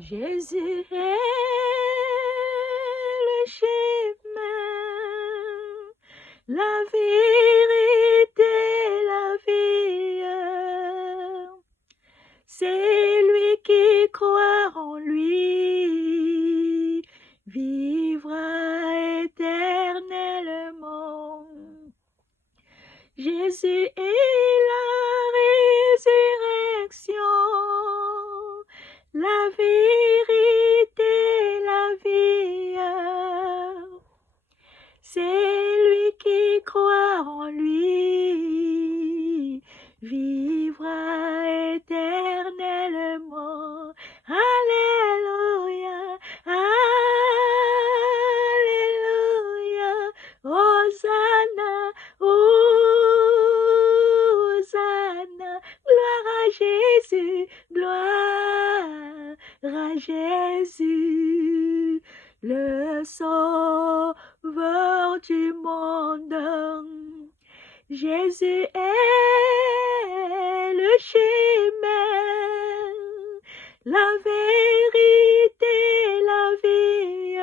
Jésus est le chemin, la vérité, la vie. C'est lui qui croit en lui, vivra éternellement. Jésus est la résurrection, la vérité, la vie. C'est lui qui croit en lui, vivra éternellement. Alléluia, alléluia, Hosanna, Hosanna, gloire à Jésus, gloire à Jésus, le Sauveur du monde. Jésus est le chemin, la vérité, la vie.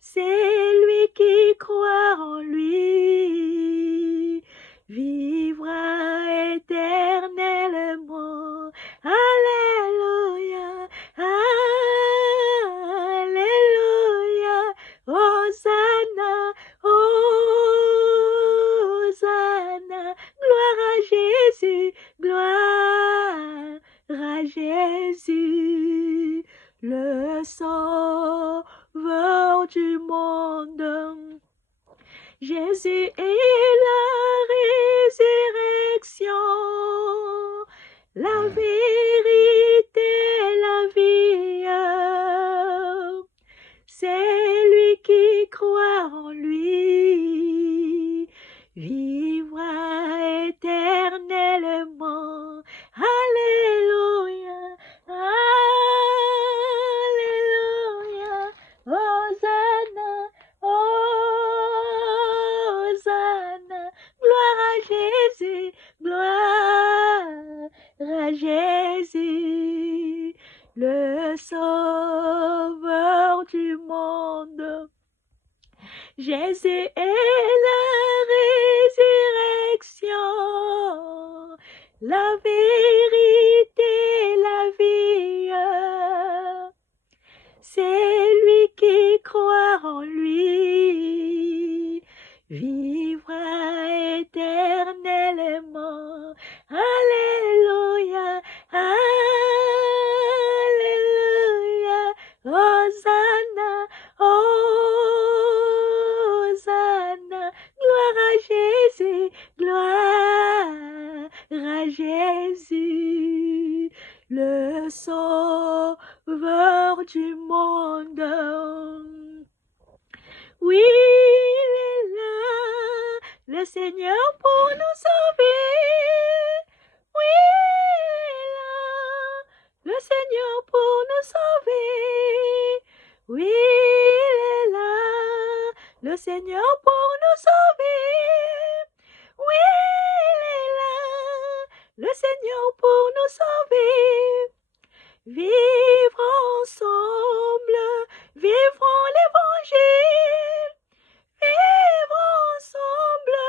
C'est lui qui croit en lui, vivra éternellement. Alléluia, alléluia, Hosanna, Hosanna, gloire à Jésus, gloire à Jésus, le Sauveur du monde. Jésus est la résurrection, la vérité, la vie. C'est lui qui croit en lui, vivra éternellement. Alléluia, alléluia, Hosanna, Hosanna, gloire à Jésus, gloire à Jésus, le Sauveur du monde. Jésus est la résurrection, la vérité, la vie. C'est lui qui croit en lui, vivra éternellement. Alléluia, alléluia, Hosanna, Hosanna, gloire à Jésus, gloire à Jésus, le Sauveur du monde. Oui, il est là, le Seigneur pour nous sauver. Oui, il est là, le Seigneur pour nous sauver. Oui, il est là, le Seigneur pour nous sauver. Oui, il est là, le Seigneur pour nous sauver. Vivre ensemble, vivons l'évangile. Vivre ensemble,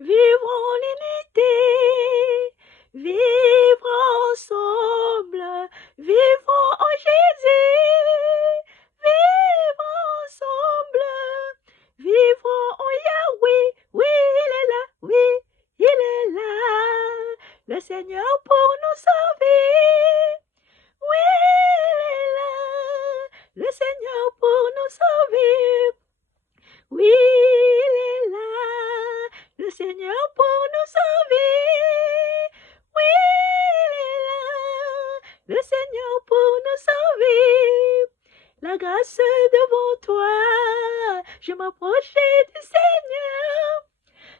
vivons l'unité. Vivre ensemble, vivons en Jésus. Vivre ensemble, vivons en Yahweh. Oui, il est là, oui, il est là, le Seigneur pour nous sauver. Oui, il est là, le Seigneur pour nous sauver. Oui, il est là, le Seigneur pour nous sauver. Oui, il est là, le Seigneur pour nous sauver. La grâce devant toi, je m'approchais du Seigneur.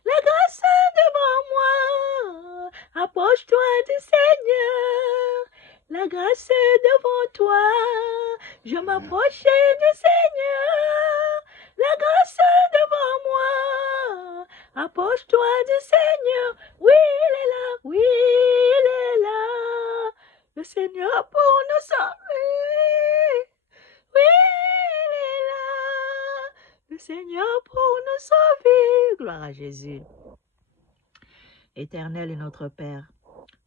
La grâce devant moi, approche-toi du Seigneur. La grâce devant toi, je m'approchais du Seigneur. La grâce devant moi, approche-toi du Seigneur. Oui, il est là, oui, il est là, Le Seigneur pour nous sauver. Oui, il est là. Le Seigneur pour nous sauver. Gloire à Jésus. Éternel est notre Père.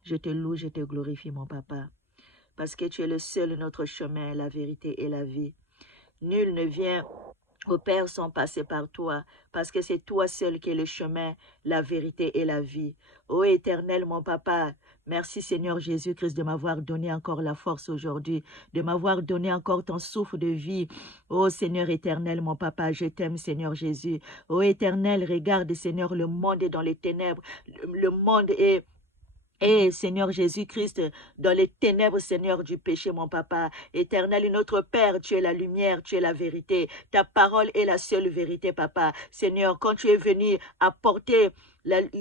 Je te loue, je te glorifie, mon papa. Parce que tu es le seul notre chemin, la vérité et la vie. Nul ne vient au Père sans passer par toi, parce que c'est toi seul qui es le chemin, la vérité et la vie. Ô Éternel, mon papa, merci Seigneur Jésus-Christ de m'avoir donné encore la force aujourd'hui, de m'avoir donné encore ton souffle de vie. Ô Seigneur éternel, mon papa, je t'aime Seigneur Jésus. Ô Éternel, regarde Seigneur, le monde est dans les ténèbres, le monde est... Et Seigneur Jésus-Christ, dans les ténèbres, Seigneur du péché, mon papa, éternel, notre Père, tu es la lumière, tu es la vérité. Ta parole est la seule vérité, papa. Seigneur, quand tu es venu apporter,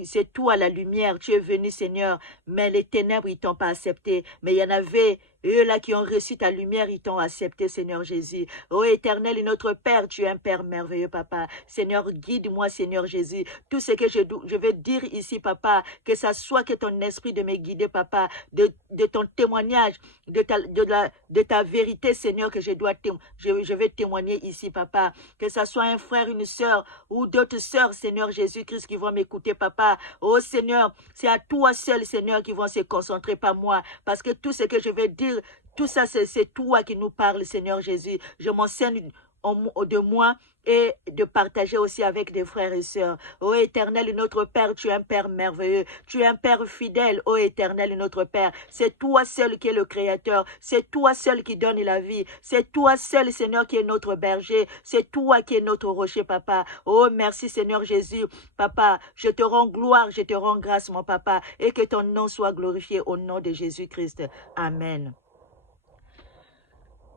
c'est toi la lumière, tu es venu, Seigneur, mais les ténèbres, ils t'ont pas accepté. Mais il y en avait, eux là qui ont reçu ta lumière, ils t'ont accepté, Seigneur Jésus. Ô éternel et notre Père, tu es un Père merveilleux, papa. Seigneur, guide-moi, Seigneur Jésus. Tout ce que je vais dire ici, papa, que ça soit que ton esprit de me guider, papa, de ton témoignage, de ta vérité, Seigneur, que je vais témoigner ici, papa. Que ça soit un frère, une sœur ou d'autres sœurs, Seigneur Jésus-Christ, qui vont m'écouter, papa. Oh Seigneur, c'est à toi seul, Seigneur, qui vont se concentrer, pas moi. Parce que tout ce que je vais dire, tout ça, c'est toi qui nous parles, Seigneur Jésus. Je m'enseigne de moi et de partager aussi avec des frères et sœurs. Ô éternel, notre Père, tu es un Père merveilleux, tu es un Père fidèle, ô éternel, notre Père. C'est toi seul qui es le Créateur, c'est toi seul qui donne la vie, c'est toi seul, Seigneur, qui est notre berger, c'est toi qui es notre rocher, papa. Oh, merci, Seigneur Jésus, papa, je te rends gloire, je te rends grâce, mon papa, et que ton nom soit glorifié au nom de Jésus-Christ. Amen.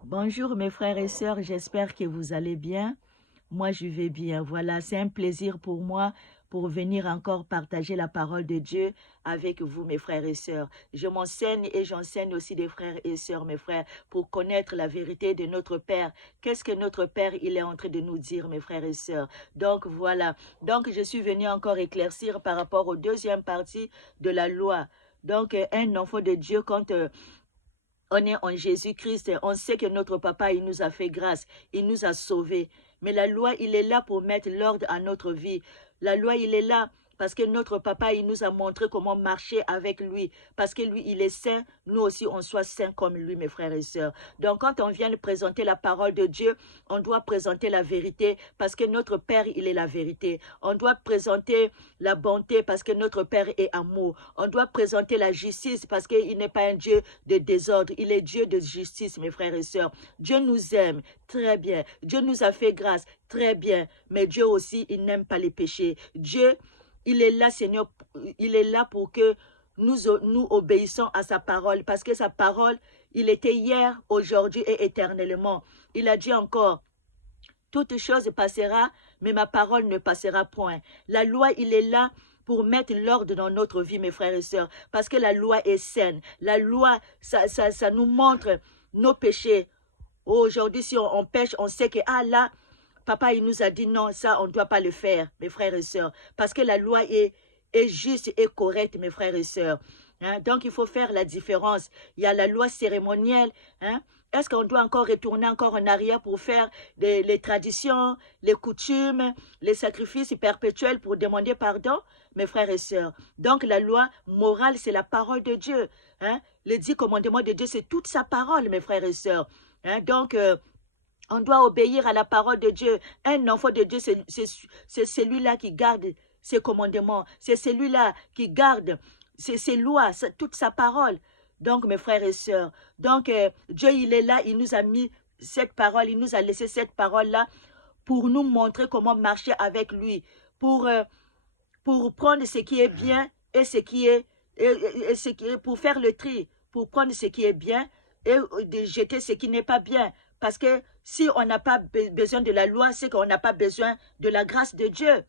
Bonjour mes frères et sœurs, j'espère que vous allez bien. Moi, je vais bien. Voilà, c'est un plaisir pour moi pour venir encore partager la parole de Dieu avec vous, mes frères et sœurs. Je m'enseigne et j'enseigne aussi des frères et sœurs, mes frères, pour connaître la vérité de notre Père. Qu'est-ce que notre Père, il est en train de nous dire, mes frères et sœurs? Donc, voilà. Donc, je suis venue encore éclaircir par rapport aux deuxième partie de la loi. Donc, un enfant de Dieu, quand... on est en Jésus-Christ, on sait que notre papa, il nous a fait grâce, il nous a sauvés. Mais la loi, il est là pour mettre l'ordre à notre vie. La loi, il est là parce que notre papa, il nous a montré comment marcher avec lui. Parce que lui, il est saint, nous aussi, on soit saints comme lui, mes frères et sœurs. Donc, quand on vient de présenter la parole de Dieu, on doit présenter la vérité parce que notre Père, il est la vérité. On doit présenter la bonté parce que notre Père est amour. On doit présenter la justice parce qu'il n'est pas un Dieu de désordre. Il est Dieu de justice, mes frères et sœurs. Dieu nous aime, très bien. Dieu nous a fait grâce, très bien. Mais Dieu aussi, il n'aime pas les péchés. Dieu, il est là, Seigneur, il est là pour que nous obéissons à sa parole. Parce que sa parole, il était hier, aujourd'hui et éternellement. Il a dit encore, toute chose passera, mais ma parole ne passera point. La loi, il est là pour mettre l'ordre dans notre vie, mes frères et sœurs. Parce que la loi est saine. La loi, ça nous montre nos péchés. Aujourd'hui, si on pêche, on sait que, ah là, papa, il nous a dit non, ça, on ne doit pas le faire, mes frères et sœurs. Parce que la loi est juste et correcte, mes frères et sœurs. Hein? Donc, il faut faire la différence. Il y a la loi cérémonielle. Hein? Est-ce qu'on doit encore retourner encore en arrière pour faire les traditions, les coutumes, les sacrifices perpétuels pour demander pardon, mes frères et sœurs? Donc, la loi morale, c'est la parole de Dieu. Hein? Les 10 commandements de Dieu, c'est toute sa parole, mes frères et sœurs. Hein? Donc, on doit obéir à la parole de Dieu. Un enfant de Dieu, c'est celui-là qui garde ses commandements. C'est celui-là qui garde ses lois, toute sa parole. Donc, mes frères et sœurs, donc Dieu, il est là, il nous a mis cette parole, il nous a laissé cette parole-là pour nous montrer comment marcher avec lui, pour prendre ce qui est bien et ce qui est, pour faire le tri, pour prendre ce qui est bien et de jeter ce qui n'est pas bien. Parce que si on n'a pas besoin de la loi, c'est qu'on n'a pas besoin de la grâce de Dieu.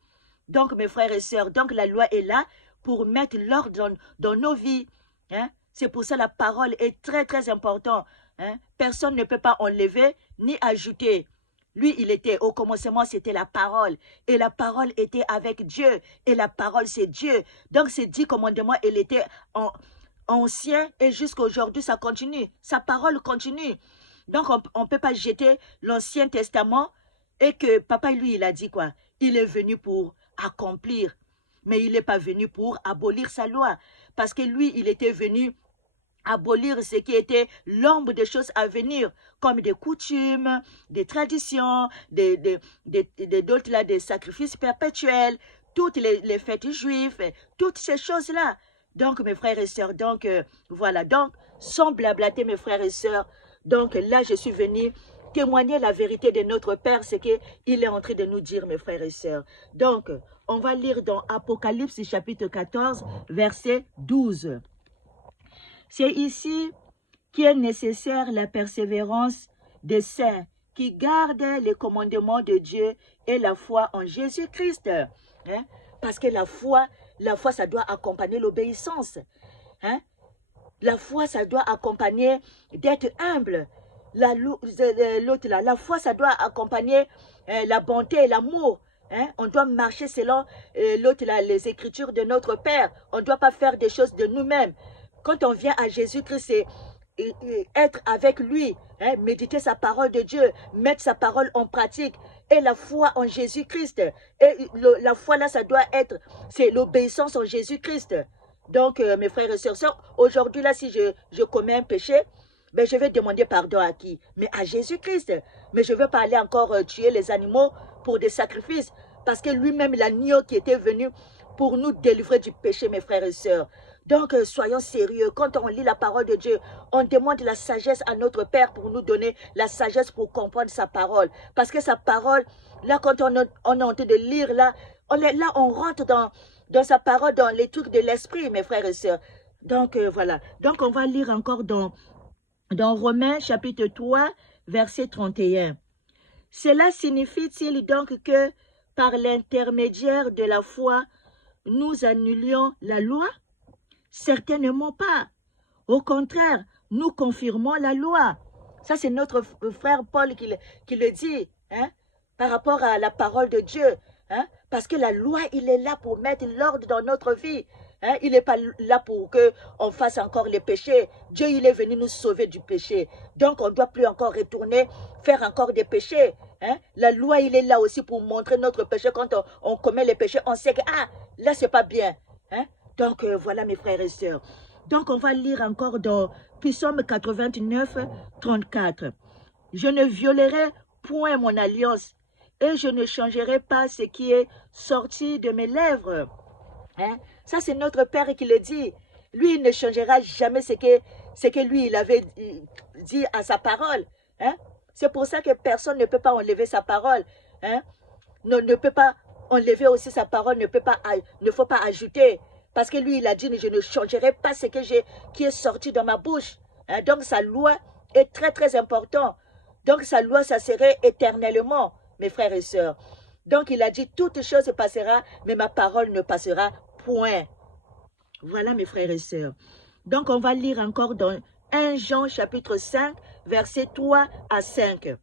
Donc, mes frères et sœurs, donc la loi est là pour mettre l'ordre dans nos vies. Hein? C'est pour ça que la parole est très, très importante. Hein? Personne ne peut pas enlever ni ajouter. Lui, il était, au commencement, c'était la parole. Et la parole était avec Dieu. Et la parole, c'est Dieu. Donc, ces 10 commandements, il était ancien et jusqu'à aujourd'hui, ça continue. Sa parole continue. Donc, on ne peut pas jeter l'Ancien Testament et que papa, lui, il a dit quoi? Il est venu pour accomplir, mais il n'est pas venu pour abolir sa loi. Parce que lui, il était venu abolir ce qui était l'ombre des choses à venir, comme des coutumes, des traditions, d'autres là, des sacrifices perpétuels, toutes les fêtes juives, toutes ces choses-là. Donc, mes frères et sœurs, donc, voilà. Donc, sans blablater, mes frères et sœurs, donc là, je suis venue témoigner la vérité de notre Père, ce qu'il est en train de nous dire, mes frères et sœurs. Donc, on va lire dans Apocalypse chapitre 14, verset 12. C'est ici qu'est nécessaire la persévérance des saints qui gardent les commandements de Dieu et la foi en Jésus-Christ. Hein? Parce que la foi, ça doit accompagner l'obéissance. Hein? La foi, ça doit accompagner d'être humble. L'autre là, la foi, ça doit accompagner la bonté et l'amour. Hein? On doit marcher selon l'autre là, les écritures de notre Père. On ne doit pas faire des choses de nous-mêmes. Quand on vient à Jésus-Christ, c'est être avec lui, hein? Méditer sa parole de Dieu, mettre sa parole en pratique. Et la foi en Jésus-Christ. Et la foi là, ça doit être, c'est l'obéissance en Jésus-Christ. Donc, mes frères et sœurs, aujourd'hui là, si je commets un péché, ben, je vais demander pardon à qui? Mais à Jésus-Christ. Mais je ne veux pas aller encore tuer les animaux pour des sacrifices. Parce que lui-même, l'agneau qui était venu pour nous délivrer du péché, mes frères et sœurs. Donc, soyons sérieux. Quand on lit la parole de Dieu, on demande la sagesse à notre Père pour nous donner la sagesse pour comprendre sa parole. Parce que sa parole, là, quand on est en train de lire, là, on rentre dans sa parole, dans les trucs de l'esprit, mes frères et sœurs. Donc, voilà. Donc, on va lire encore dans Romains, chapitre 3, verset 31. Cela signifie-t-il donc que, par l'intermédiaire de la foi, nous annulions la loi? Certainement pas. Au contraire, nous confirmons la loi. Ça, c'est notre frère Paul qui le dit, hein, par rapport à la parole de Dieu. Hein, parce que la loi, il est là pour mettre l'ordre dans notre vie. Hein, il n'est pas là pour qu'on fasse encore les péchés. Dieu, il est venu nous sauver du péché. Donc, on ne doit plus encore retourner, faire encore des péchés. Hein. La loi, il est là aussi pour montrer notre péché. Quand on commet les péchés, on sait que, ah, là, c'est pas bien. Hein. Donc, voilà mes frères et sœurs. Donc, on va lire encore dans Psaume 89, 34. Je ne violerai point mon alliance et je ne changerai pas ce qui est sorti de mes lèvres. Hein? Ça, c'est notre Père qui le dit. Lui, il ne changera jamais ce que lui, il avait dit à sa parole. Hein? C'est pour ça que personne ne peut pas enlever sa parole. Hein? Ne peut pas enlever aussi sa parole, ne faut pas ajouter. Parce que lui, il a dit, je ne changerai pas ce qui est sorti de ma bouche. Hein? Donc, sa loi est très, très importante. Donc, sa loi, ça serait éternellement, mes frères et sœurs. Donc, il a dit, toute chose passera, mais ma parole ne passera point. Voilà, mes frères et sœurs. Donc, on va lire encore dans 1 Jean, chapitre 5, versets 3 à 5.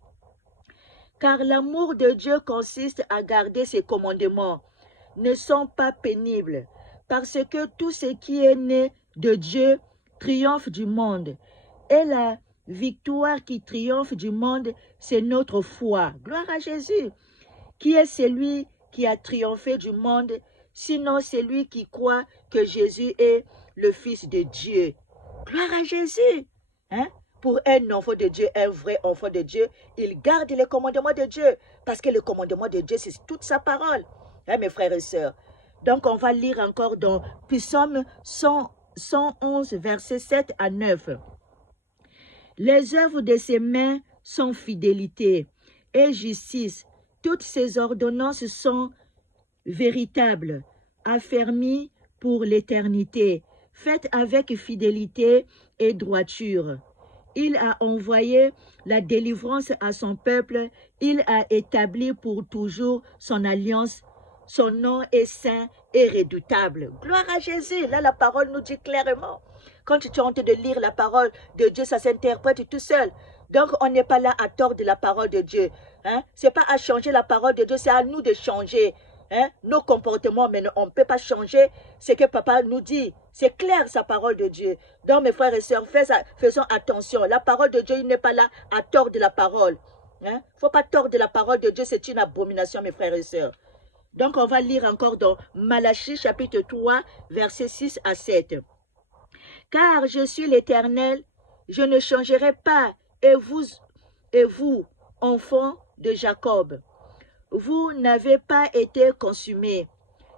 Car l'amour de Dieu consiste à garder ses commandements, ne sont pas pénibles, parce que tout ce qui est né de Dieu triomphe du monde. Et la victoire qui triomphe du monde, c'est notre foi. Gloire à Jésus. Qui est celui qui a triomphé du monde, sinon celui qui croit que Jésus est le Fils de Dieu. Gloire à Jésus. Hein? Pour un enfant de Dieu, un vrai enfant de Dieu, il garde les commandements de Dieu. Parce que le commandement de Dieu, c'est toute sa parole. Hein, mes frères et sœurs. Donc, on va lire encore dans Psaume 111, versets 7 à 9. Les œuvres de ses mains sont fidélité et justice. Toutes ses ordonnances sont véritables, affermies pour l'éternité, faites avec fidélité et droiture. Il a envoyé la délivrance à son peuple, il a établi pour toujours son alliance. Son nom est saint et redoutable. Gloire à Jésus. Là, la parole nous dit clairement. Quand tu es en train de lire la parole de Dieu, ça s'interprète tout seul. Donc, on n'est pas là à tordre la parole de Dieu. Hein? Ce n'est pas à changer la parole de Dieu, c'est à nous de changer nos comportements. Mais on ne peut pas changer ce que papa nous dit. C'est clair, sa parole de Dieu. Donc, mes frères et sœurs, faisons attention. La parole de Dieu, il n'est pas là à tordre la parole. Il ne faut pas tordre la parole de Dieu, c'est une abomination, mes frères et sœurs. Donc, on va lire encore dans Malachie, chapitre 3, versets 6 à 7. « Car je suis l'Éternel, je ne changerai pas, et vous, enfants de Jacob, vous n'avez pas été consumés.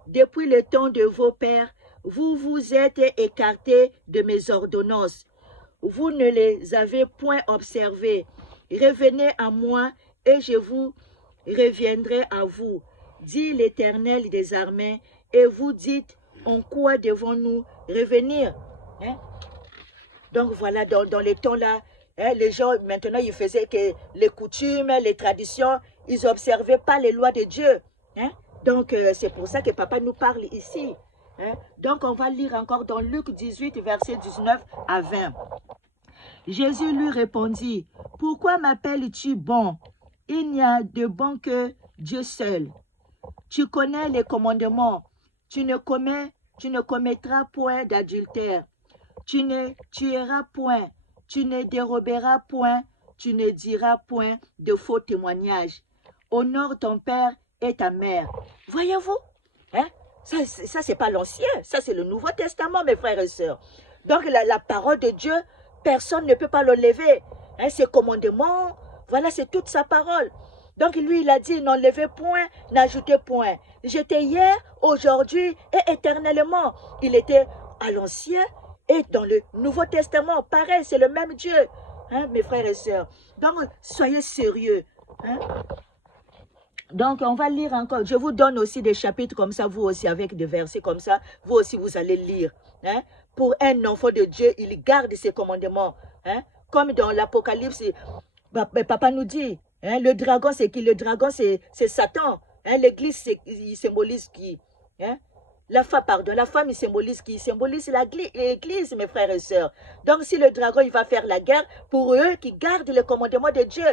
Depuis le temps de vos pères, vous vous êtes écartés de mes ordonnances. Vous ne les avez point observées. Revenez à moi, et je vous reviendrai à vous, dit l'Éternel des armées, et vous dites, en quoi devons-nous revenir? Hein? Donc voilà, dans les temps là, hein, les gens maintenant ils faisaient que les coutumes, les traditions, ils n'observaient pas les lois de Dieu. Hein? Donc c'est pour ça que papa nous parle ici. Hein? Donc on va lire encore dans Luc 18, verset 19 à 20. Jésus lui répondit, « Pourquoi m'appelles-tu bon? Il n'y a de bon que Dieu seul. Tu connais les commandements. Tu ne commettras point d'adultère. Tu ne tueras point. Tu ne déroberas point. Tu ne diras point de faux témoignages. Honore ton père et ta mère. » Voyez-vous? Hein? Ça c'est pas l'Ancien. Ça, c'est le Nouveau Testament, mes frères et sœurs. Donc, la parole de Dieu, personne ne peut pas l'enlever. Hein, ses commandements, voilà, c'est toute sa parole. Donc, lui, il a dit, n'enlevez point, n'ajoutez point. J'étais hier, aujourd'hui et éternellement. Il était à l'Ancien et dans le Nouveau Testament. Pareil, c'est le même Dieu, hein, mes frères et sœurs. Donc, soyez sérieux. Hein. Donc, on va lire encore. Je vous donne aussi des chapitres comme ça, vous aussi, avec des versets comme ça. Vous aussi, vous allez lire. Hein. Pour un enfant de Dieu, il garde ses commandements. Hein. Comme dans l'Apocalypse, papa nous dit, hein, le dragon, c'est qui? Le dragon, c'est Satan. Hein. L'église, il symbolise qui? Hein. La femme, il symbolise qui? Il symbolise l'église, mes frères et sœurs. Donc, si le dragon, il va faire la guerre, pour eux qui gardent le commandement de Dieu.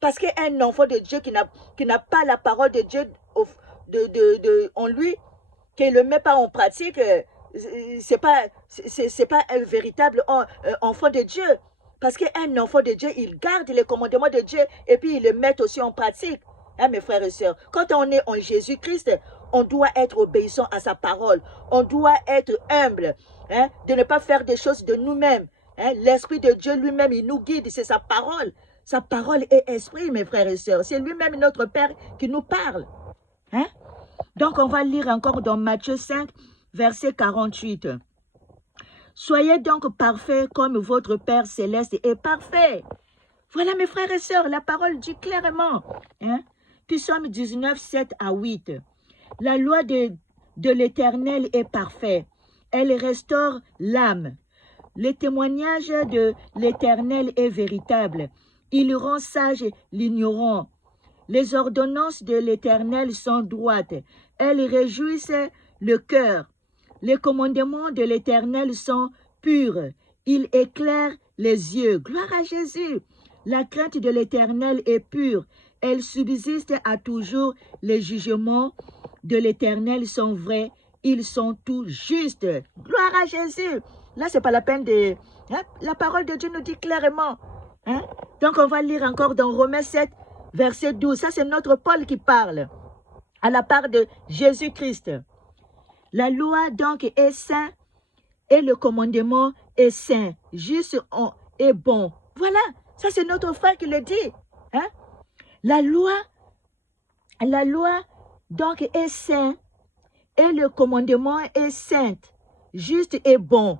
Parce qu'un enfant de Dieu qui n'a pas la parole de Dieu en lui, qu'il ne le met pas en pratique, c'est pas un véritable enfant de Dieu. Parce qu'un enfant de Dieu, il garde les commandements de Dieu et puis il le met aussi en pratique. Hein, mes frères et sœurs, quand on est en Jésus-Christ, on doit être obéissant à sa parole. On doit être humble, hein, de ne pas faire des choses de nous-mêmes. Hein. L'Esprit de Dieu lui-même, il nous guide, c'est sa parole. Sa parole est esprit, mes frères et sœurs. C'est lui-même notre Père qui nous parle. Hein? Donc, on va lire encore dans Matthieu 5, verset 48. « Soyez donc parfaits comme votre Père céleste est parfait. » Voilà, mes frères et sœurs, la parole dit clairement. Hein? Psaume 19, 7 à 8. « La loi de l'Éternel est parfaite. Elle restaure l'âme. Le témoignage de l'Éternel est véritable. Il rend sage l'ignorant. Les ordonnances de l'Éternel sont droites. Elles réjouissent le cœur. Les commandements de l'Éternel sont purs. Ils éclairent les yeux. Gloire à Jésus. La crainte de l'Éternel est pure. Elle subsiste à toujours. Les jugements de l'Éternel sont vrais. Ils sont tous justes. Gloire à Jésus. Là, ce n'est pas la peine de... Hein? La parole de Dieu nous dit clairement. Hein? Donc, on va lire encore dans Romains 7, verset 12. Ça, c'est notre Paul qui parle, à la part de Jésus-Christ. La loi, donc, est sainte et le commandement est saint, juste et bon. Voilà, ça, c'est notre frère qui le dit. Hein? La loi, donc, est sainte et le commandement est saint, juste et bon.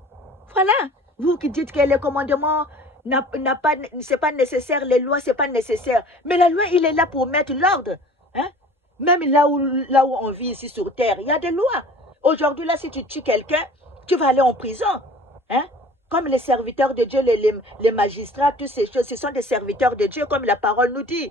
Voilà, vous qui dites que le commandement... c'est pas nécessaire, les lois, c'est pas nécessaire. Mais la loi, il est là pour mettre l'ordre. Hein? Même là où on vit ici sur terre, il y a des lois. Aujourd'hui, là, si tu tues quelqu'un, tu vas aller en prison. Hein? Comme les serviteurs de Dieu, les magistrats, toutes ces choses, ce sont des serviteurs de Dieu, comme la parole nous dit.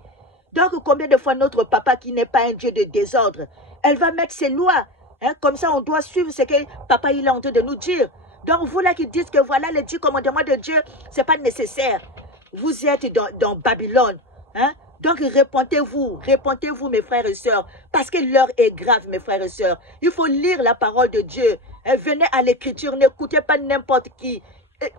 Donc, combien de fois notre papa, qui n'est pas un Dieu de désordre, elle va mettre ses lois. Hein? Comme ça, on doit suivre ce que papa il est en train de nous dire. Donc, vous là qui dites que voilà, les 10 commandements de Dieu, ce n'est pas nécessaire. Vous êtes dans Babylone. Hein? Donc, répentez-vous, mes frères et sœurs, parce que l'heure est grave, mes frères et sœurs. Il faut lire la parole de Dieu. Venez à l'écriture, n'écoutez pas n'importe qui.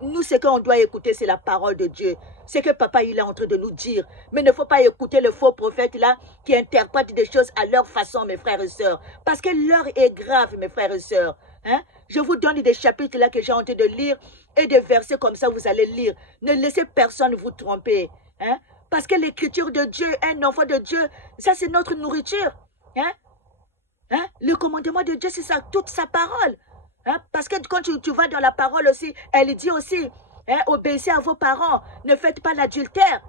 Nous, ce qu'on doit écouter, c'est la parole de Dieu. C'est que papa, il est en train de nous dire. Mais il ne faut pas écouter le faux prophète là qui interprète des choses à leur façon, mes frères et sœurs. Parce que l'heure est grave, mes frères et sœurs. Hein? Je vous donne des chapitres là que j'ai en train de lire et des versets comme ça, vous allez lire. Ne laissez personne vous tromper. Hein? Parce que l'écriture de Dieu, un enfant de Dieu, ça c'est notre nourriture. Hein? Hein? Le commandement de Dieu, c'est ça, toute sa parole. Hein? Parce que quand tu vas dans la parole aussi, elle dit aussi, hein, obéissez à vos parents, ne faites pas l'adultère,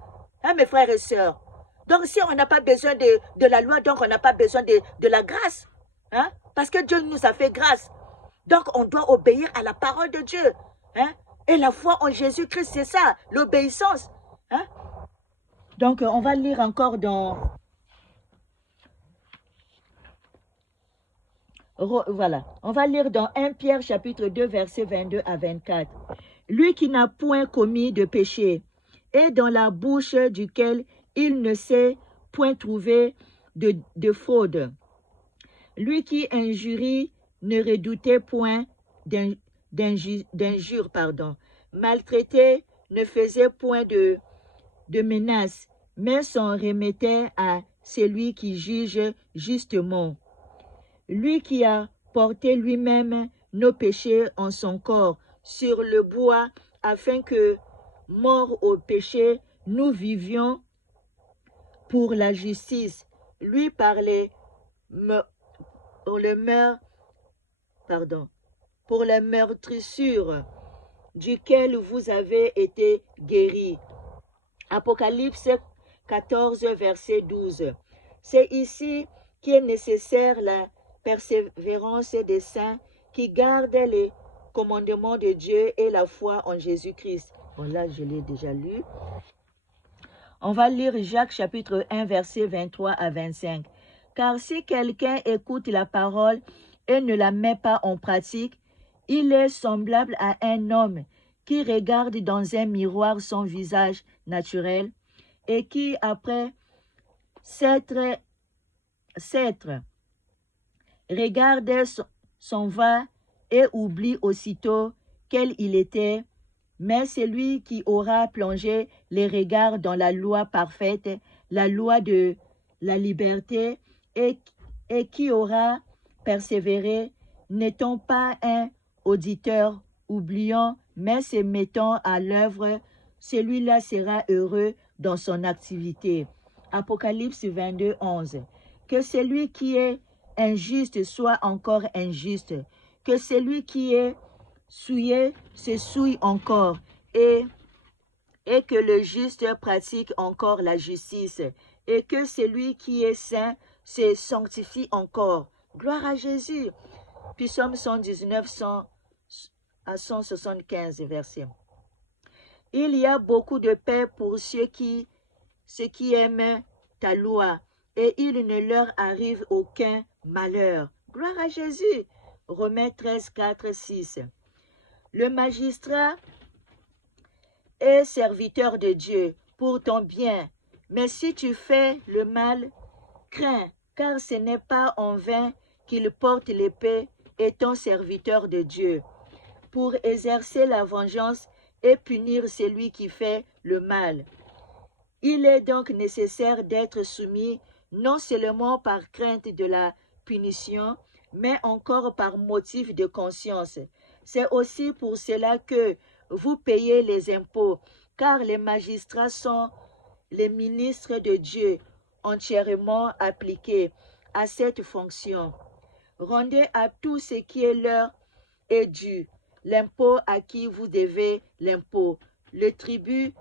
hein, mes frères et sœurs. Donc si on n'a pas besoin de la loi, donc on n'a pas besoin de la grâce. Hein? Parce que Dieu nous a fait grâce. Donc on doit obéir à la parole de Dieu. Hein? Et la foi en Jésus-Christ, c'est ça, l'obéissance. Hein? Donc on va lire encore dans... Voilà, on va lire dans 1 Pierre chapitre 2 versets 22 à 24. Lui qui n'a point commis de péché et dans la bouche duquel il ne s'est point trouvé de fraude. Lui qui injurie ne redoutait point d'injure, maltraité ne faisait point de menaces, mais s'en remettait à celui qui juge justement. Lui qui a porté lui-même nos péchés en son corps sur le bois, afin que, morts au péché, nous vivions pour la justice. Lui pour la meurtrissure duquel vous avez été guéris. Apocalypse 14, verset 12. C'est ici qu'est nécessaire la persévérance des saints qui gardent les commandements de Dieu et la foi en Jésus-Christ. Bon, là, je l'ai déjà lu. On va lire Jacques chapitre 1, verset 23 à 25. Car si quelqu'un écoute la parole et ne la met pas en pratique, il est semblable à un homme qui regarde dans un miroir son visage naturel et qui, après s'être regarde s'en va et oublie aussitôt quel il était, mais celui qui aura plongé les regards dans la loi parfaite, la loi de la liberté, et qui aura persévéré, n'étant pas un auditeur oubliant, mais se mettant à l'œuvre, celui-là sera heureux dans son activité. Apocalypse 22, 11. Que celui qui est injuste soit encore injuste, que celui qui est souillé se souille encore, et que le juste pratique encore la justice, et que celui qui est saint se sanctifie encore. Gloire à Jésus. Puis Psaume 119, 100 à 175 versets. Il y a beaucoup de paix pour ceux qui aiment ta loi, et il ne leur arrive aucun malheur. Gloire à Jésus. Romains 13, 4, 6. Le magistrat est serviteur de Dieu pour ton bien, mais si tu fais le mal, crains, car ce n'est pas en vain qu'il porte l'épée, étant serviteur de Dieu, pour exercer la vengeance et punir celui qui fait le mal. Il est donc nécessaire d'être soumis non seulement par crainte de la punition, mais encore par motif de conscience. C'est aussi pour cela que vous payez les impôts, car les magistrats sont les ministres de Dieu, entièrement appliqués à cette fonction. Rendez à tout ce qui est leur est dû, l'impôt à qui vous devez l'impôt, le tribut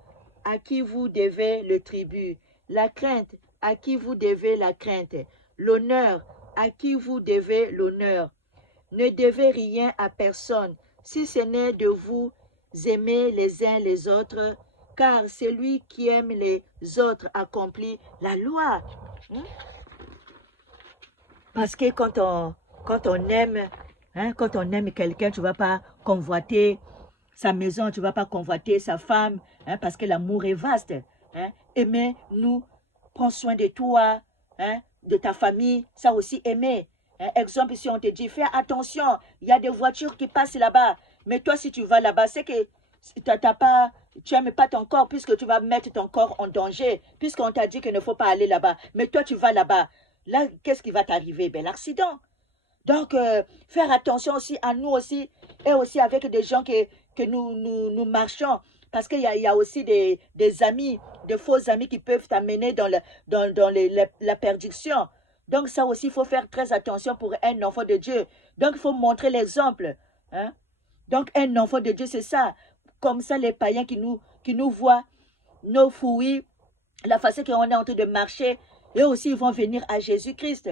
à qui vous devez le tribut, la crainte à qui vous devez la crainte, l'honneur à qui vous devez l'honneur. Ne devez rien à personne, si ce n'est de vous aimer les uns les autres, car celui qui aime les autres accomplit la loi. Parce que quand on aime, quand on aime quelqu'un, tu ne vas pas convoiter sa maison, tu ne vas pas convoiter sa femme, parce que l'amour est vaste. Aimer, nous, prends soin de toi, de ta famille, ça aussi aimer. Exemple, si on te dit, fais attention, il y a des voitures qui passent là-bas. Mais toi, si tu vas là-bas, c'est que tu n'aimes pas ton corps puisque tu vas mettre ton corps en danger, puisqu'on t'a dit qu'il ne faut pas aller là-bas. Mais toi, tu vas là-bas. Là, qu'est-ce qui va t'arriver? Ben, l'accident. Donc, faire attention aussi à nous aussi, et aussi avec des gens que nous marchons. Parce qu'il y a aussi des amis, de faux amis qui peuvent t'amener dans la perdition. Donc, ça aussi, il faut faire très attention pour un enfant de Dieu. Donc, il faut montrer l'exemple. Hein? Donc, un enfant de Dieu, c'est ça. Comme ça, les païens qui nous voient, nos fouilles, la façon qu'on est en train de marcher, eux aussi, ils vont venir à Jésus-Christ.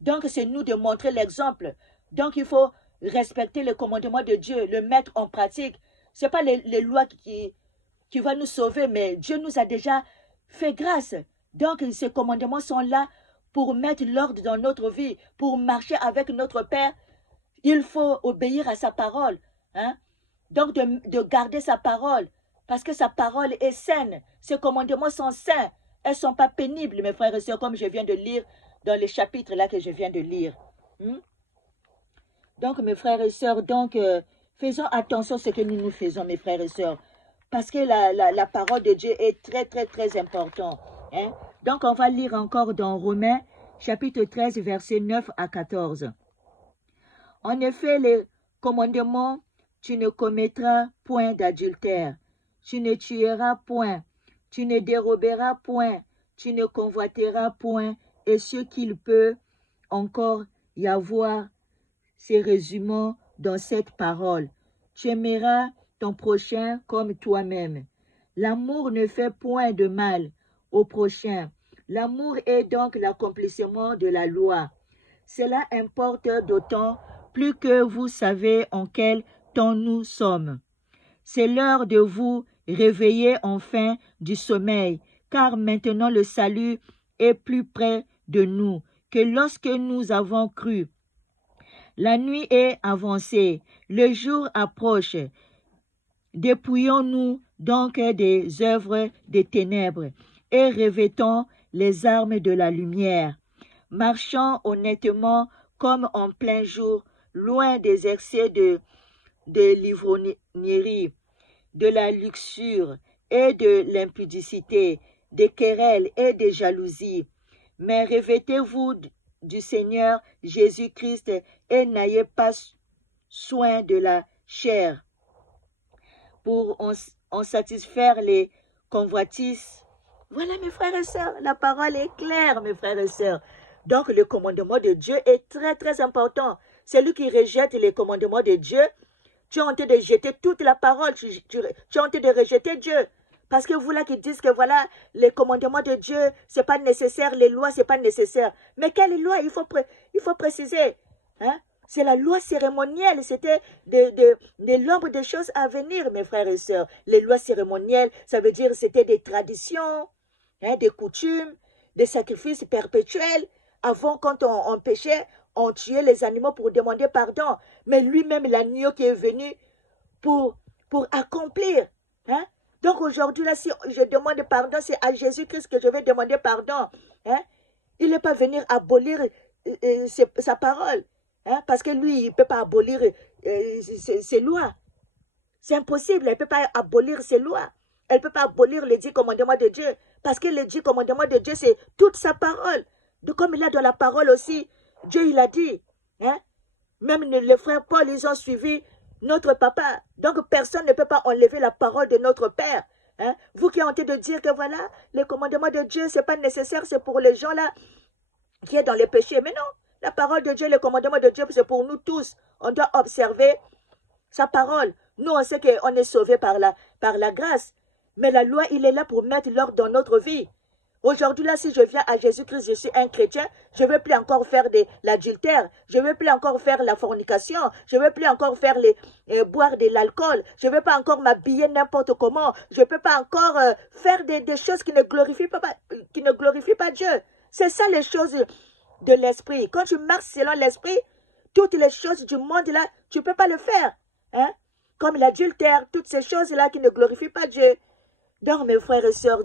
Donc, c'est nous de montrer l'exemple. Donc, il faut respecter le commandement de Dieu, le mettre en pratique. Ce n'est pas les lois qui vont nous sauver, mais Dieu nous a déjà fait grâce. Donc, ces commandements sont là pour mettre l'ordre dans notre vie, pour marcher avec notre Père. Il faut obéir à sa parole. Hein? Donc, de garder sa parole, parce que sa parole est saine. Ses commandements sont sains. Elles ne sont pas pénibles, mes frères et sœurs, comme je viens de lire dans les chapitres là que je viens de lire. Donc, mes frères et sœurs, faisons attention à ce que nous faisons, mes frères et sœurs, parce que la parole de Dieu est très, très, très importante. Hein? Donc, on va lire encore dans Romains, chapitre 13, versets 9 à 14. En effet, les commandements, tu ne commettras point d'adultère, tu ne tueras point, tu ne déroberas point, tu ne convoiteras point, et ce qu'il peut encore y avoir, c'est résumé dans cette parole. Tu aimeras ton prochain comme toi-même. L'amour ne fait point de mal au prochain. L'amour est donc l'accomplissement de la loi. Cela importe d'autant plus que vous savez en quel temps nous sommes. C'est l'heure de vous réveiller enfin du sommeil, car maintenant le salut est plus près de nous que lorsque nous avons cru. La nuit est avancée, le jour approche. Dépouillons-nous donc des œuvres des ténèbres et revêtons les armes de la lumière. Marchons honnêtement comme en plein jour, loin des excès de l'ivrognerie, de la luxure et de l'impudicité, des querelles et des jalousies. Mais revêtez-vous du Seigneur Jésus-Christ et n'ayez pas soin de la chair pour en satisfaire les convoitises. Voilà, mes frères et sœurs, la parole est claire, mes frères et sœurs. Donc, le commandement de Dieu est très, très important. Celui qui rejette les commandements de Dieu, tu es en train de jeter toute la parole, tu es en train de rejeter Dieu. Parce que vous là qui dites que voilà, les commandements de Dieu, ce n'est pas nécessaire, les lois, ce n'est pas nécessaire. Mais quelle loi? Il faut préciser. Hein? C'est la loi cérémonielle, c'était de l'ombre des choses à venir, mes frères et sœurs. Les lois cérémonielles, ça veut dire c'était des traditions, hein, des coutumes, des sacrifices perpétuels. Avant, quand on péchait, on tuait les animaux pour demander pardon. Mais lui-même, l'agneau qui est venu pour accomplir. Hein? Donc aujourd'hui, là, si je demande pardon, c'est à Jésus-Christ que je vais demander pardon. Hein? Il n'est pas venu abolir sa parole. Hein? Parce que lui, il ne peut pas abolir ses lois. C'est impossible, elle ne peut pas abolir ses lois. Elle ne peut pas abolir les 10 commandements de Dieu. Parce que les 10 commandements de Dieu, c'est toute sa parole. Donc, comme il a dans la parole aussi, Dieu, il a dit. Hein? Même les frères Paul, ils ont suivi notre papa. Donc, personne ne peut pas enlever la parole de notre Père. Hein? Vous qui êtes en train de dire que voilà, les commandements de Dieu, ce n'est pas nécessaire, c'est pour les gens là qui sont dans le péché. Mais non, la parole de Dieu, les commandements de Dieu, c'est pour nous tous. On doit observer sa parole. Nous, on sait qu'on est sauvés par la grâce. Mais la loi, il est là pour mettre l'ordre dans notre vie. Aujourd'hui, là, si je viens à Jésus-Christ, je suis un chrétien, je ne veux plus encore faire de l'adultère, je ne veux plus encore faire la fornication, je ne veux plus encore faire boire de l'alcool, je ne veux pas encore m'habiller n'importe comment, je ne peux pas encore faire des choses qui ne glorifient pas Dieu. C'est ça les choses de l'esprit. Quand tu marches selon l'esprit, toutes les choses du monde là, tu ne peux pas le faire. Hein? Comme l'adultère, toutes ces choses-là qui ne glorifient pas Dieu. Donc, mes frères et sœurs,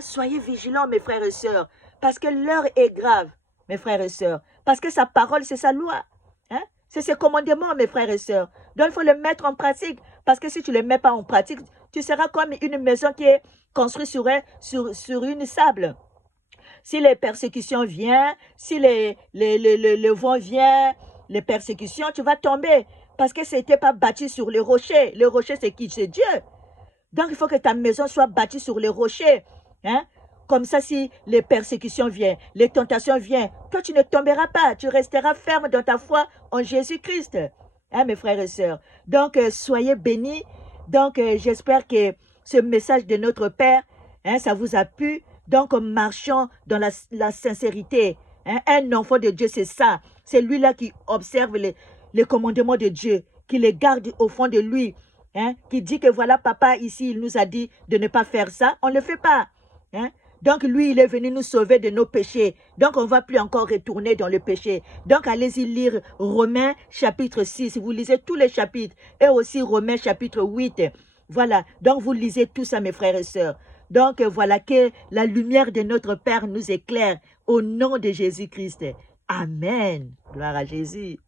soyez vigilants, mes frères et sœurs, parce que l'heure est grave, mes frères et sœurs, Parce que sa parole, c'est sa loi. Hein? C'est ses commandements, mes frères et sœurs. Donc, il faut le mettre en pratique. Parce que si tu ne le mets pas en pratique, tu seras comme une maison qui est construite sur une sable. Si les persécutions viennent, si le vent vient, les persécutions, tu vas tomber. Parce que ce n'était pas bâti sur les rochers. Le rocher, c'est qui? C'est Dieu. Donc, il faut que ta maison soit bâtie sur les rochers. Hein? Comme ça, si les persécutions viennent, les tentations viennent, toi, tu ne tomberas pas. Tu resteras ferme dans ta foi en Jésus-Christ. Hein, mes frères et sœurs. Donc, soyez bénis. Donc, j'espère que ce message de notre Père, hein, ça vous a plu. Donc, marchons dans la sincérité. Hein? Un enfant de Dieu, c'est ça. C'est lui-là qui observe les commandements de Dieu, qui les garde au fond de lui. Hein? Qui dit que voilà, papa, ici, il nous a dit de ne pas faire ça. On ne le fait pas. Hein? Donc, lui, il est venu nous sauver de nos péchés. Donc, on ne va plus encore retourner dans le péché. Donc, allez-y lire Romains chapitre 6. Vous lisez tous les chapitres. Et aussi Romains chapitre 8. Voilà. Donc, vous lisez tout ça, mes frères et sœurs. Donc, voilà que la lumière de notre Père nous éclaire au nom de Jésus-Christ. Amen. Gloire à Jésus.